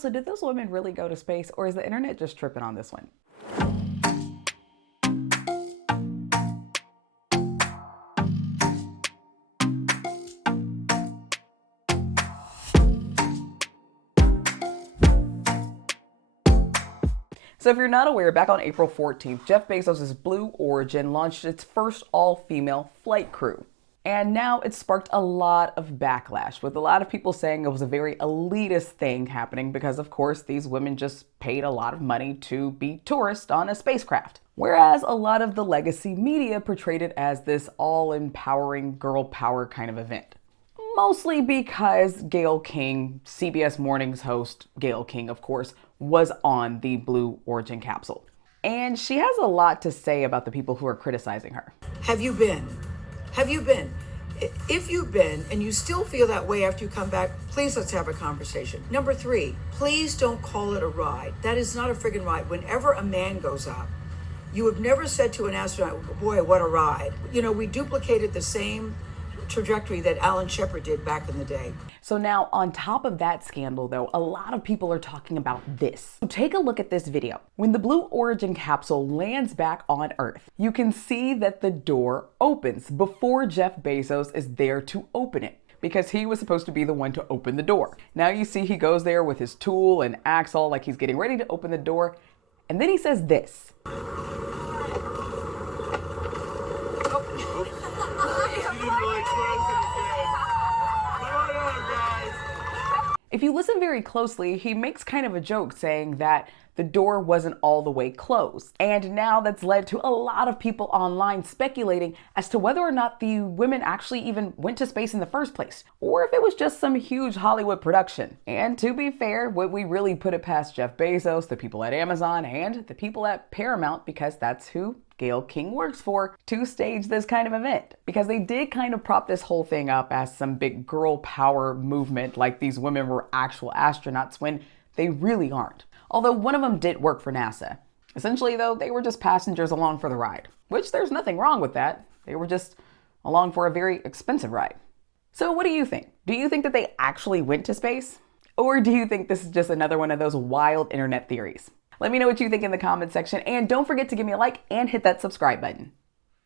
So did those women really go to space, or is the internet just tripping on this one? So if you're not aware, back on April 14th, Jeff Bezos' Blue Origin launched its first all-female flight crew. And now it's sparked a lot of backlash, with a lot of people saying it was a very elitist thing happening because, of course, these women just paid a lot of money to be tourists on a spacecraft. Whereas a lot of the legacy media portrayed it as this all-empowering girl power kind of event. Mostly because Gayle King, CBS Mornings host Gayle King, of course, was on the Blue Origin capsule. And she has a lot to say about the people who are criticizing her. Have you been? Have you been? If you've been and you still feel that way after you come back, please let's have a conversation. Number 3, please don't call it a ride. That is not a friggin' ride. Whenever a man goes up, you have never said to an astronaut, boy, what a ride. You know, we duplicated the same trajectory that Alan Shepard did back in the day. So now, on top of that scandal, though, a lot of people are talking about this. So take a look at this video. When the Blue Origin capsule lands back on Earth, you can see that the door opens before Jeff Bezos is there to open it, because he was supposed to be the one to open the door. Now you see he goes there with his tool and acts all like he's getting ready to open the door, and then he says this. If you listen very closely, he makes kind of a joke saying that the door wasn't all the way closed. And now that's led to a lot of people online speculating as to whether or not the women actually even went to space in the first place, or if it was just some huge Hollywood production. And to be fair, would we really put it past Jeff Bezos, the people at Amazon, and the people at Paramount, because that's who Gayle King works for, to stage this kind of event? Because they did kind of prop this whole thing up as some big girl power movement, like these women were actual astronauts, when they really aren't. Although one of them did work for NASA. Essentially, though, they were just passengers along for the ride, which there's nothing wrong with that. They were just along for a very expensive ride. So what do you think? Do you think that they actually went to space? Or do you think this is just another one of those wild internet theories? Let me know what you think in the comment section, and don't forget to give me a like and hit that subscribe button.